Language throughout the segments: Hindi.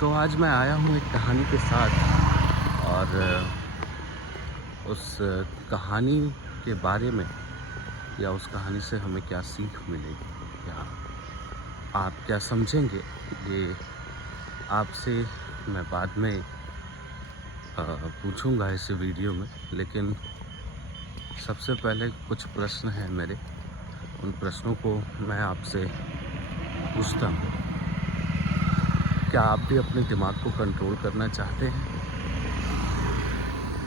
तो आज मैं आया हूँ एक कहानी के साथ और उस कहानी के बारे में या उस कहानी से हमें क्या सीख मिलेगी या आप क्या समझेंगे, ये आपसे मैं बाद में पूछूंगा इस वीडियो में। लेकिन सबसे पहले कुछ प्रश्न हैं मेरे, उन प्रश्नों को मैं आपसे पूछता हूँ। क्या आप भी अपने दिमाग को कंट्रोल करना चाहते हैं?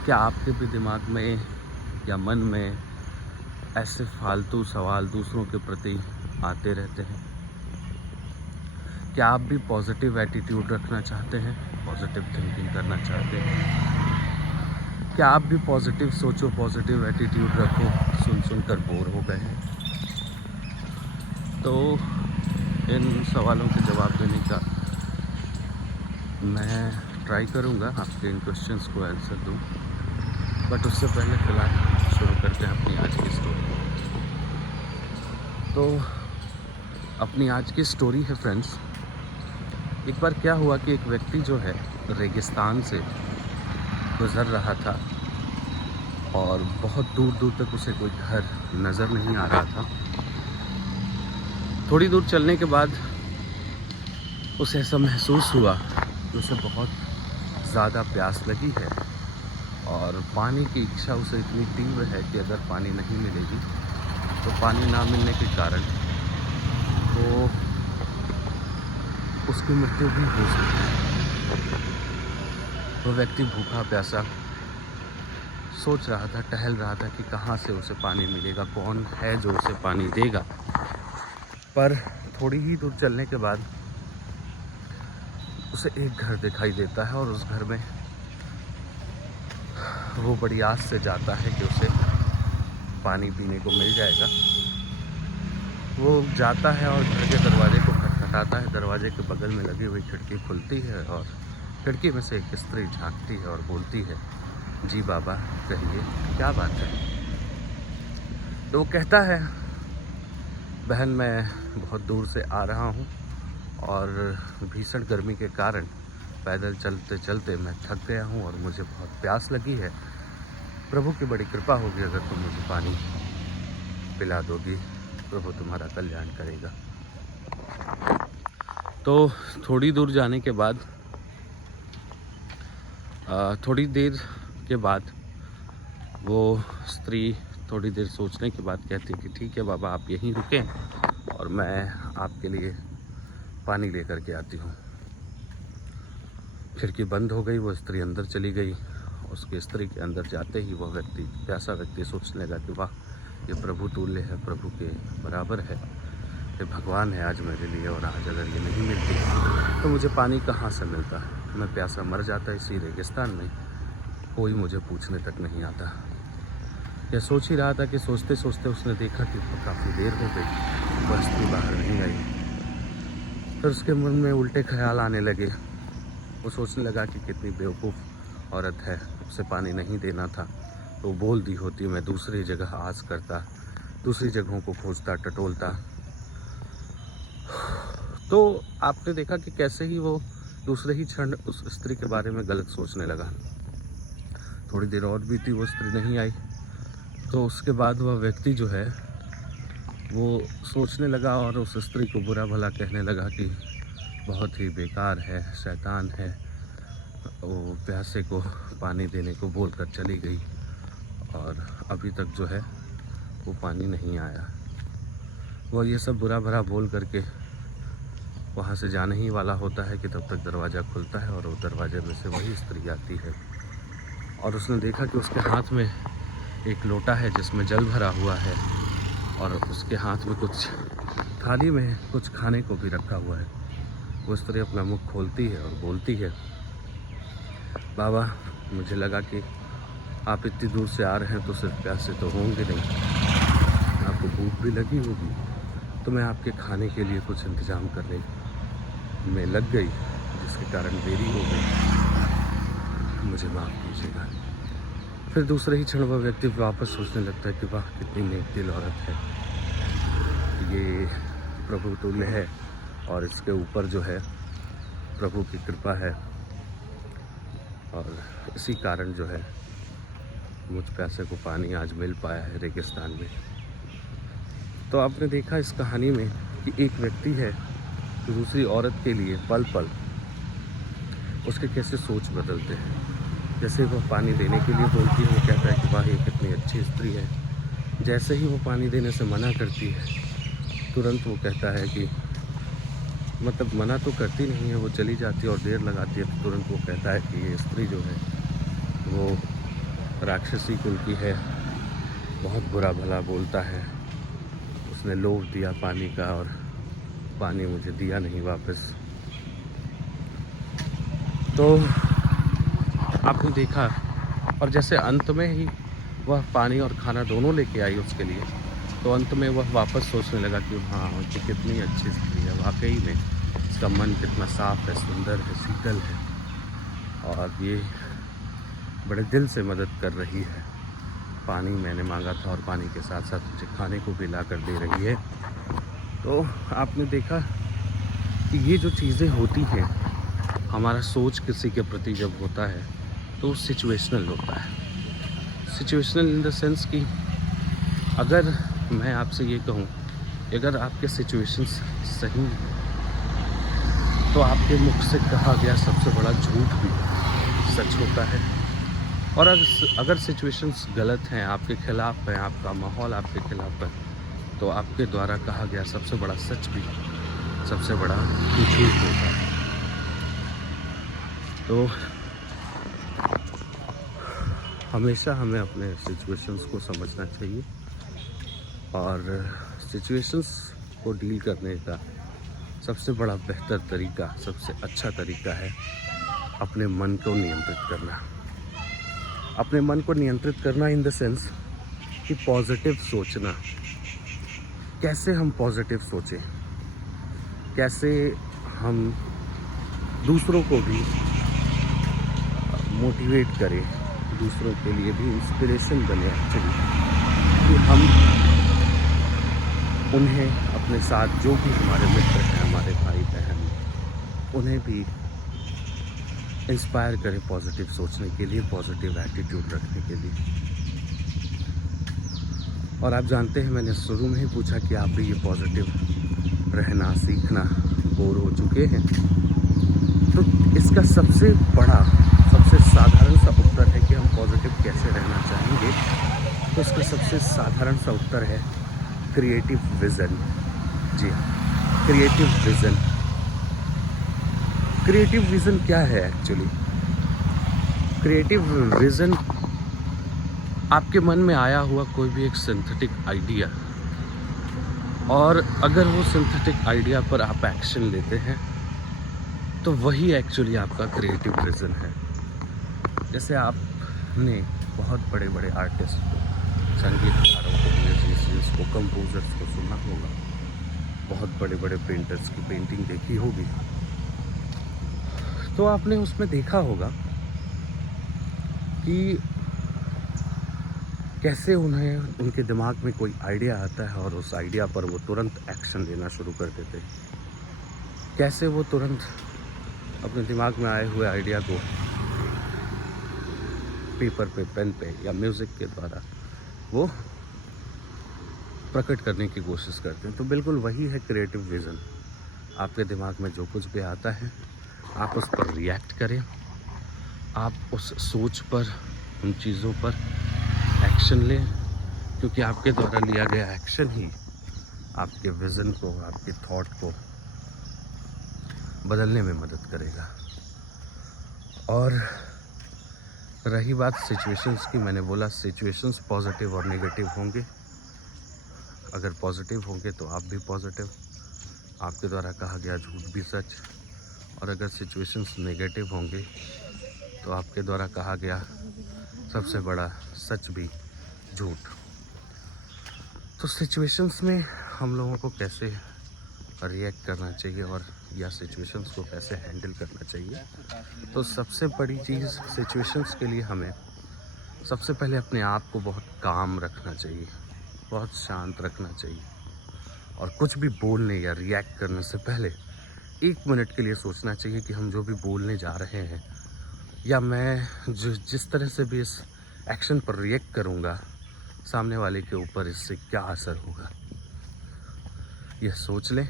क्या आपके भी दिमाग में या मन में ऐसे फालतू सवाल दूसरों के प्रति आते रहते हैं? क्या आप भी पॉजिटिव एटीट्यूड रखना चाहते हैं, पॉजिटिव थिंकिंग करना चाहते हैं? क्या आप भी पॉजिटिव सोचो, पॉजिटिव एटीट्यूड रखो, सुन कर बोर हो गए हैं? तो इन सवालों के जवाब देने का मैं ट्राई करूंगा, आपके इन क्वेश्चंस को आंसर दूं। बट उससे पहले फ़िलहाल शुरू करते हैं अपनी आज की स्टोरी। तो अपनी आज की स्टोरी है फ्रेंड्स, एक बार क्या हुआ कि एक व्यक्ति जो है रेगिस्तान से गुज़र रहा था और बहुत दूर दूर तक उसे कोई घर नज़र नहीं आ रहा था। थोड़ी दूर चलने के बाद उसे ऐसा महसूस हुआ कि उसे बहुत ज़्यादा प्यास लगी है और पानी की इच्छा उसे इतनी तीव्र है कि अगर पानी नहीं मिलेगी तो पानी ना मिलने के कारण वो उसकी मृत्यु भी हो सकती है। वो व्यक्ति भूखा प्यासा सोच रहा था, टहल रहा था कि कहाँ से उसे पानी मिलेगा, कौन है जो उसे पानी देगा। पर थोड़ी ही दूर चलने के बाद उसे एक घर दिखाई देता है और उस घर में वो बड़ी आस से जाता है कि उसे पानी पीने को मिल जाएगा। वो जाता है और घर के दरवाजे को खटखटाता है। दरवाजे के बगल में लगी हुई खिड़की खुलती है और खिड़की में से एक स्त्री झांकती है और बोलती है, जी बाबा कहिए क्या बात है? तो वो कहता है, बहन मैं बहुत दूर से आ रहा हूँ और भीषण गर्मी के कारण पैदल चलते चलते मैं थक गया हूँ और मुझे बहुत प्यास लगी है। प्रभु की बड़ी कृपा होगी अगर तुम मुझे पानी पिला दोगी, प्रभु तुम्हारा कल्याण करेगा। तो थोड़ी दूर जाने के बाद थोड़ी देर के बाद वो स्त्री थोड़ी देर सोचने के बाद कहती कि ठीक है बाबा, आप यहीं रुकें और मैं आपके लिए पानी लेकर के आती हूँ। खिड़की बंद हो गई, वो स्त्री अंदर चली गई। उसकी स्त्री के अंदर जाते ही वह व्यक्ति, प्यासा व्यक्ति सोचने लगा कि वाह, ये प्रभु तुल्य है, प्रभु के बराबर है, ये भगवान है आज मेरे लिए, और आज अगर ये नहीं मिलती तो मुझे पानी कहाँ से मिलता है? मैं प्यासा मर जाता इसी रेगिस्तान में, कोई मुझे पूछने तक नहीं आता। यह सोच ही रहा था कि सोचते सोचते उसने देखा कि काफ़ी देर हो गई, वह स्त्री बाहर नहीं आई। फिर उसके मन में उल्टे ख्याल आने लगे। वो सोचने लगा कि कितनी बेवकूफ़ औरत है, उसे पानी नहीं देना था तो बोल दी होती, मैं दूसरी जगह आस करता, दूसरी जगहों को खोजता टटोलता। तो आपने देखा कि कैसे ही वो दूसरे ही क्षण उस स्त्री के बारे में गलत सोचने लगा। थोड़ी देर और बीती, वो स्त्री नहीं आई। तो उसके बाद वह व्यक्ति जो है वो सोचने लगा और उस स्त्री को बुरा भला कहने लगा कि बहुत ही बेकार है, शैतान है, वो प्यासे को पानी देने को बोल कर चली गई और अभी तक जो है वो पानी नहीं आया। वह ये सब बुरा भला बोल करके वहाँ से जाने ही वाला होता है कि तब तक दरवाज़ा खुलता है और वो दरवाजे में से वही स्त्री आती है और उसने देखा कि उसके हाथ में एक लोटा है जिसमें जल भरा हुआ है और उसके हाथ में कुछ थाली में कुछ खाने को भी रखा हुआ है। वो स्त्री अपना मुख खोलती है और बोलती है, बाबा मुझे लगा कि आप इतनी दूर से आ रहे हैं तो सिर्फ प्यासे तो होंगे नहीं, आपको भूख भी लगी होगी, तो मैं आपके खाने के लिए कुछ इंतज़ाम करने में लग गई जिसके कारण देरी हो गई, मुझे माफ़ कीजिएगा। फिर दूसरे ही क्षण वह व्यक्ति वापस सोचने लगता है कि वाह कितनी नेक दिल औरत है, ये प्रभु तुल्य है और इसके ऊपर जो है प्रभु की कृपा है और इसी कारण जो है मुझ प्यासे को पानी आज मिल पाया है रेगिस्तान में। तो आपने देखा इस कहानी में कि एक व्यक्ति है जो दूसरी औरत के लिए पल पल उसके कैसे सोच बदलते हैं। जैसे वो पानी देने के लिए बोलती है, वो कहता है कि वाह ये कितनी अच्छी स्त्री है। जैसे ही वो पानी देने से मना करती है, तुरंत वो कहता है कि मतलब मना तो करती नहीं है, वो चली जाती है और देर लगाती है, तो तुरंत वो कहता है कि ये स्त्री जो है वो राक्षसी कुल की है, बहुत बुरा भला बोलता है, उसने लोभ दिया पानी का और पानी मुझे दिया नहीं वापस। तो आपने देखा, और जैसे अंत में ही वह पानी और खाना दोनों लेके आई उसके लिए, तो अंत में वह वापस सोचने लगा कि हाँ ये कितनी अच्छी स्त्री है, वाकई में इसका मन कितना साफ है, सुंदर है, शीतल है और ये बड़े दिल से मदद कर रही है। पानी मैंने मांगा था और पानी के साथ साथ मुझे खाने को भी ला कर दे रही है। तो आपने देखा कि ये जो चीज़ें होती हैं, हमारा सोच किसी के प्रति जब होता है तो सिचुएशनल होता है। सिचुएशनल इन द सेंस कि अगर मैं आपसे ये कहूँ, अगर आपके सिचुएशंस सही तो आपके मुख से कहा गया सबसे बड़ा झूठ भी सच होता है। और अगर सिचुएशंस गलत हैं, आपके खिलाफ हैं, आपका माहौल आपके खिलाफ है, तो आपके द्वारा कहा गया सबसे बड़ा सच भी सबसे बड़ा झूठ होता है। तो हमेशा हमें अपने सिचुएशंस को समझना चाहिए और सिचुएशंस को डील करने का सबसे बड़ा बेहतर तरीका, सबसे अच्छा तरीका है अपने मन को नियंत्रित करना। अपने मन को नियंत्रित करना इन द सेंस कि पॉजिटिव सोचना। कैसे हम पॉजिटिव सोचें, कैसे हम दूसरों को भी मोटिवेट करें, दूसरों के लिए भी इंस्पिरेशन बने एक्चुअली, कि हम उन्हें अपने साथ जो भी हमारे मित्र हैं, हमारे भाई बहन, उन्हें भी इंस्पायर करें पॉजिटिव सोचने के लिए, पॉजिटिव एटीट्यूड रखने के लिए। और आप जानते हैं, मैंने शुरू में ही पूछा कि आप भी ये पॉजिटिव रहना सीखना बोर हो चुके हैं, तो इसका सबसे बड़ा, सबसे साधारण सा उत्तर है कि हम पॉजिटिव कैसे रहना चाहेंगे। तो इसका सबसे साधारण सा उत्तर है क्रिएटिव विज़न। जी हाँ, क्रिएटिव विज़न। क्रिएटिव विज़न क्या है एक्चुअली? क्रिएटिव विज़न आपके मन में आया हुआ कोई भी एक सिंथेटिक आइडिया, और अगर वो सिंथेटिक आइडिया पर आप एक्शन लेते हैं तो वही एक्चुअली आपका क्रिएटिव विज़न है। जैसे आपने बहुत बड़े बड़े आर्टिस्ट को, संगीतकारों को, म्यूजिशियंस को, कंपोजर्स को सुना होगा, बहुत बड़े बड़े पेंटर्स की पेंटिंग देखी होगी, तो आपने उसमें देखा होगा कि कैसे उन्हें, उनके दिमाग में कोई आइडिया आता है और उस आइडिया पर वो तुरंत एक्शन लेना शुरू कर देते हैं। कैसे वो तुरंत अपने दिमाग में आए हुए आइडिया को पेपर पे, पेन पे या म्यूज़िक के द्वारा वो प्रकट करने की कोशिश करते हैं। तो बिल्कुल वही है क्रिएटिव विज़न। आपके दिमाग में जो कुछ भी आता है, आप उस पर रिएक्ट करें, आप उस सोच पर, उन चीज़ों पर एक्शन लें, क्योंकि आपके द्वारा लिया गया एक्शन ही आपके विज़न को, आपके थॉट को बदलने में मदद करेगा। और रही बात सिचुएशंस की, मैंने बोला सिचुएशंस पॉजिटिव और नेगेटिव होंगे। अगर पॉजिटिव होंगे तो आप भी पॉजिटिव, आपके द्वारा कहा गया झूठ भी सच, और अगर सिचुएशंस नेगेटिव होंगे तो आपके द्वारा कहा गया सबसे बड़ा सच भी झूठ। तो सिचुएशंस में हम लोगों को कैसे रिएक्ट करना चाहिए और या सिचुएशंस को कैसे हैंडल करना चाहिए, तो सबसे बड़ी चीज़ सिचुएशंस के लिए हमें सबसे पहले अपने आप को बहुत काम रखना चाहिए, बहुत शांत रखना चाहिए, और कुछ भी बोलने या रिएक्ट करने से पहले 1 मिनट के लिए सोचना चाहिए कि हम जो भी बोलने जा रहे हैं या मैं जिस तरह से भी इस एक्शन पर रिएक्ट करूँगा, सामने वाले के ऊपर इससे क्या असर होगा। यह सोच लें।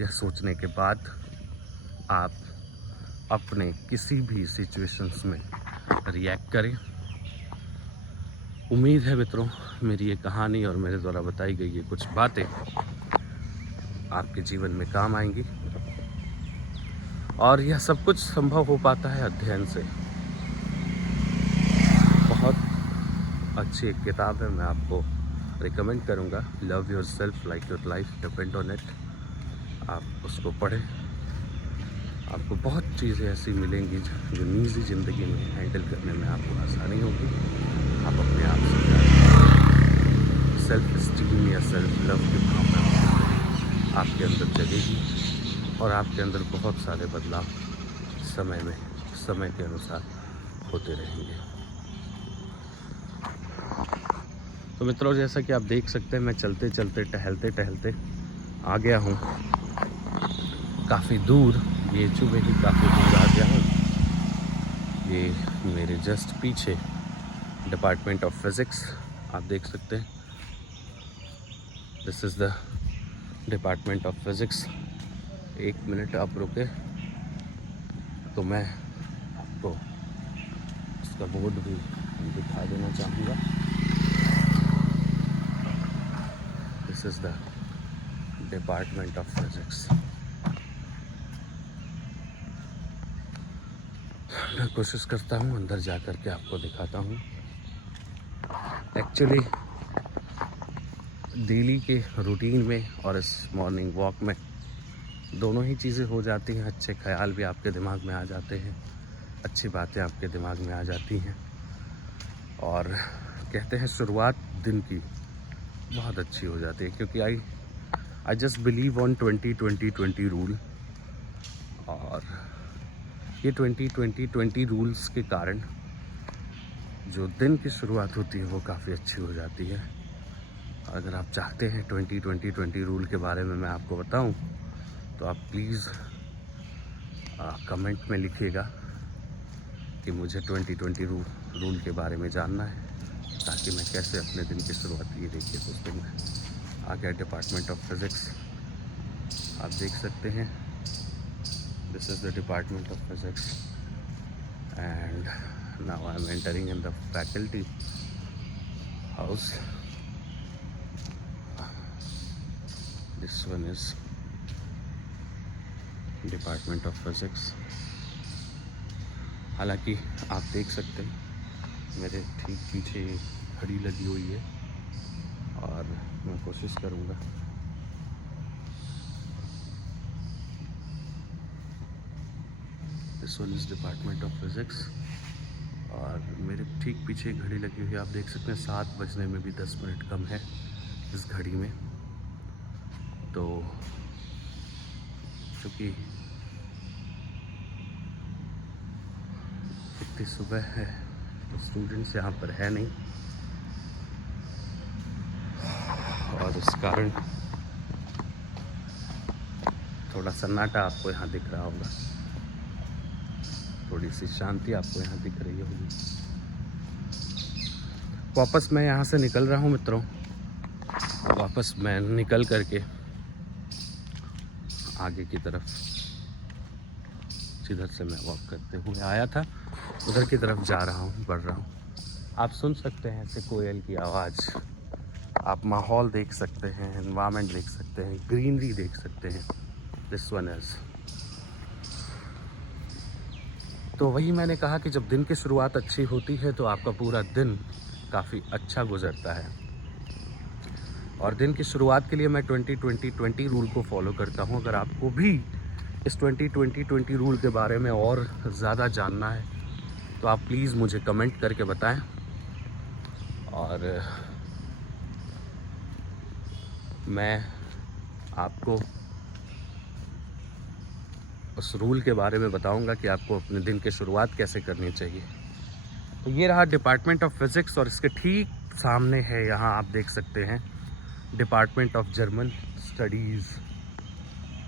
यह सोचने के बाद आप अपने किसी भी सिचुएशंस में रिएक्ट करें। उम्मीद है मित्रों, मेरी ये कहानी और मेरे द्वारा बताई गई ये कुछ बातें आपके जीवन में काम आएंगी। और यह सब कुछ संभव हो पाता है अध्ययन से। बहुत अच्छी एक किताब है, मैं आपको रिकमेंड करूँगा, love your self like your life depend on it. आप उसको पढ़ें, आपको बहुत चीज़ें ऐसी मिलेंगी जो निजी ज़िंदगी में हैंडल करने में आपको आसानी होगी। आप अपने आप से सेल्फ स्टीम या सेल्फ लव की भावना आपके अंदर जगेगी और आपके अंदर बहुत सारे बदलाव समय के अनुसार होते रहेंगे। तो मित्रों, जैसा कि आप देख सकते हैं, मैं चलते चलते टहलते टहलते आ गया हूँ काफ़ी दूर। BHU में ही काफ़ी दूर आ गया हूँ। ये मेरे जस्ट पीछे डिपार्टमेंट ऑफ फिज़िक्स आप देख सकते हैं। This is the department of physics. 1 minute आप रुके तो मैं आपको इसका बोर्ड भी दिखा देना चाहूँगा। This is the department of physics. मैं कोशिश करता हूँ अंदर जा कर के आपको दिखाता हूँ। एक्चुअली डेली के रूटीन में और इस मॉर्निंग वॉक में दोनों ही चीज़ें हो जाती हैं। अच्छे ख्याल भी आपके दिमाग में आ जाते हैं, अच्छी बातें आपके दिमाग में आ जाती हैं। और कहते हैं शुरुआत दिन की बहुत अच्छी हो जाती है, क्योंकि I just believe on 20-20-20 rule. और ये 20-20-20 रूल्स के कारण जो दिन की शुरुआत होती है वो काफ़ी अच्छी हो जाती है। अगर आप चाहते हैं 20-20-20 रूल के बारे में मैं आपको बताऊं, तो आप प्लीज़ कमेंट में लिखिएगा कि मुझे 20-20 रूल के बारे में जानना है, ताकि मैं कैसे अपने दिन की शुरुआत। ये देखिए दोस्तों, मैं आ गया डिपार्टमेंट ऑफ फिज़िक्स। आप देख सकते हैं, this is the department of physics, and now I am entering in the faculty house. This one is department of physics. हालांकि आप देख सकते हैं मेरे ठीक पीछे घड़ी लगी हुई है और मैं कोशिश करूँगा this one is department of physics. और मेरे ठीक पीछे घड़ी लगी हुई है, आप देख सकते हैं 7 बजने में भी 10 मिनट कम है इस घड़ी में। तो क्योंकि इतनी सुबह है तो स्टूडेंट्स यहाँ पर है नहीं, और इस कारण थोड़ा सन्नाटा आपको यहाँ दिख रहा होगा, थोड़ी सी शांति आपको यहाँ दिख रही होगी। वापस मैं यहाँ से निकल रहा हूँ मित्रों। वापस मैं निकल करके आगे की तरफ, जिधर से मैं वॉक करते हुए आया था उधर की तरफ जा रहा हूँ, बढ़ रहा हूँ। आप सुन सकते हैं ऐसे कोयल की आवाज़, आप माहौल देख सकते हैं, एनवायरनमेंट देख सकते हैं, ग्रीनरी देख सकते हैं। This one is. तो वही मैंने कहा कि जब दिन की शुरुआत अच्छी होती है तो आपका पूरा दिन काफ़ी अच्छा गुजरता है। और दिन की शुरुआत के लिए मैं 20-20-20 रूल को फॉलो करता हूँ। अगर आपको भी इस 20-20-20 रूल के बारे में और ज़्यादा जानना है तो आप प्लीज़ मुझे कमेंट करके बताएं, और मैं आपको उस रूल के बारे में बताऊंगा कि आपको अपने दिन की शुरुआत कैसे करनी चाहिए। तो ये रहा डिपार्टमेंट ऑफ फिज़िक्स, और इसके ठीक सामने है, यहाँ आप देख सकते हैं, डिपार्टमेंट ऑफ जर्मन स्टडीज़।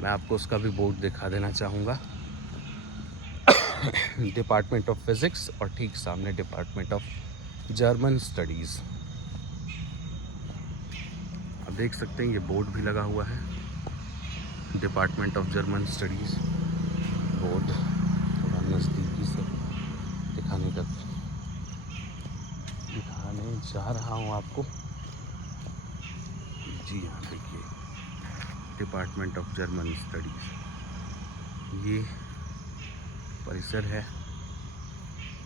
मैं आपको उसका भी बोर्ड दिखा देना चाहूँगा। डिपार्टमेंट ऑफ फिज़िक्स और ठीक सामने डिपार्टमेंट ऑफ जर्मन स्टडीज़। आप देख सकते हैं ये बोर्ड भी लगा हुआ है, department of German studies board. थोड़ा नज़दीकी से दिखाने जा रहा हूँ आपको। जी हाँ, देखिए डिपार्टमेंट ऑफ जर्मन स्टडीज़, ये परिसर है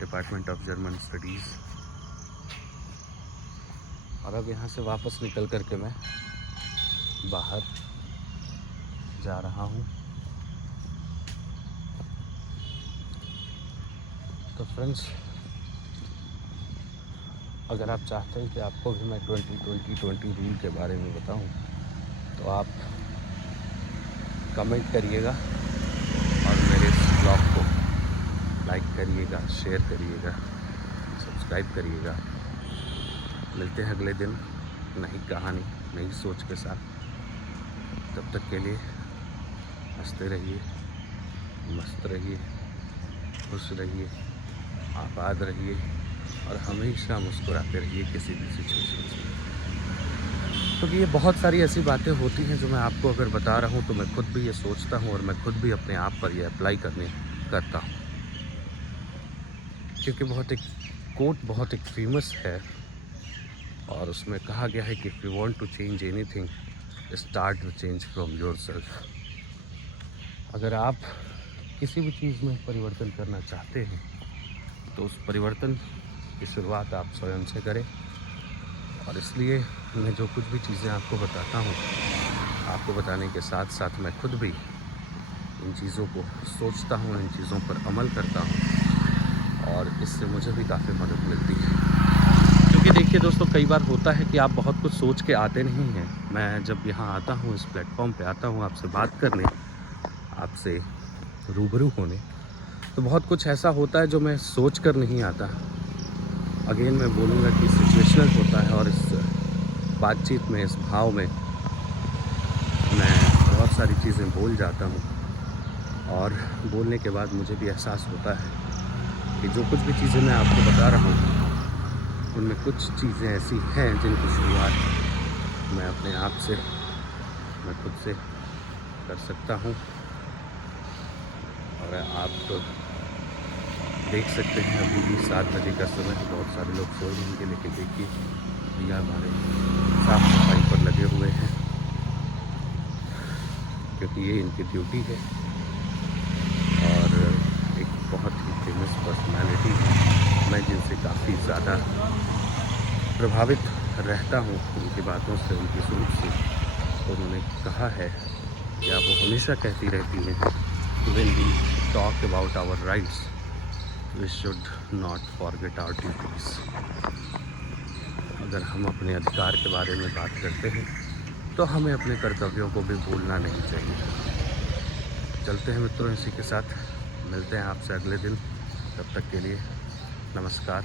डिपार्टमेंट ऑफ जर्मन स्टडीज़। और अब यहाँ से वापस निकल करके मैं बाहर जा रहा हूँ। तो फ्रेंड्स, अगर आप चाहते हैं कि आपको भी मैं 20-20-20 रूल के बारे में बताऊं, तो आप कमेंट करिएगा और मेरे इस ब्लॉग को लाइक करिएगा, शेयर करिएगा, सब्सक्राइब करिएगा। मिलते हैं अगले दिन नई कहानी, नई सोच के साथ। तब तक के लिए हंसते रहिए, मस्त रहिए, खुश रहिए, आबाद रहिए और हमेशा मुस्कुराते रहिए किसी भी सिचुएशन से। क्योंकि ये बहुत सारी ऐसी बातें होती हैं जो मैं आपको अगर बता रहा हूँ तो मैं खुद भी ये सोचता हूँ और मैं खुद भी अपने आप पर ये अप्लाई करता हूँ। क्योंकि कोट बहुत एक फेमस है और उसमें कहा गया है कि if you want to change anything, start the change from yourself. अगर आप किसी भी चीज़ में परिवर्तन करना चाहते हैं तो उस परिवर्तन की शुरुआत आप स्वयं से करें। और इसलिए मैं जो कुछ भी चीज़ें आपको बताता हूँ, आपको बताने के साथ साथ मैं खुद भी इन चीज़ों को सोचता हूँ, इन चीज़ों पर अमल करता हूँ और इससे मुझे भी काफ़ी मदद मिलती है। क्योंकि देखिए दोस्तों, कई बार होता है कि आप बहुत कुछ सोच के आते नहीं हैं। मैं जब यहाँ आता हूँ, इस प्लेटफॉर्म पे आता हूँ आपसे बात करने, आपसे रूबरू होने, तो बहुत कुछ ऐसा होता है जो मैं सोच कर नहीं आता। अगेन मैं बोलूँगा कि सिचुएशनल होता है और इस बातचीत में, इस भाव में मैं बहुत सारी चीज़ें बोल जाता हूँ और बोलने के बाद मुझे भी एहसास होता है कि जो कुछ भी चीज़ें मैं आपको बता रहा हूँ उनमें कुछ चीज़ें ऐसी हैं जिनकी शुरुआत मैं अपने आप से, मैं खुद से कर सकता हूँ। और आप तो देख सकते हैं अभी भी 7 बजे का समय है, बहुत सारे लोग सो रहेंगे, लेकिन देखिए भैया हमारे साफ सफाई पर लगे हुए हैं क्योंकि ये इनकी ड्यूटी है। और एक बहुत ही फेमस पर्सनालिटी है, मैं जिनसे काफ़ी ज़्यादा प्रभावित रहता हूँ उनकी बातों से, उनकी सोच से। तो उन्होंने कहा है या वो हमेशा कहती रहती हैं, when we talk about our rights we should not forget our duties. अगर हम अपने अधिकार के बारे में बात करते हैं तो हमें अपने कर्तव्यों को भी भूलना नहीं चाहिए। चलते हैं मित्रों, इसी के साथ मिलते हैं आपसे अगले दिन। तब तक के लिए नमस्कार।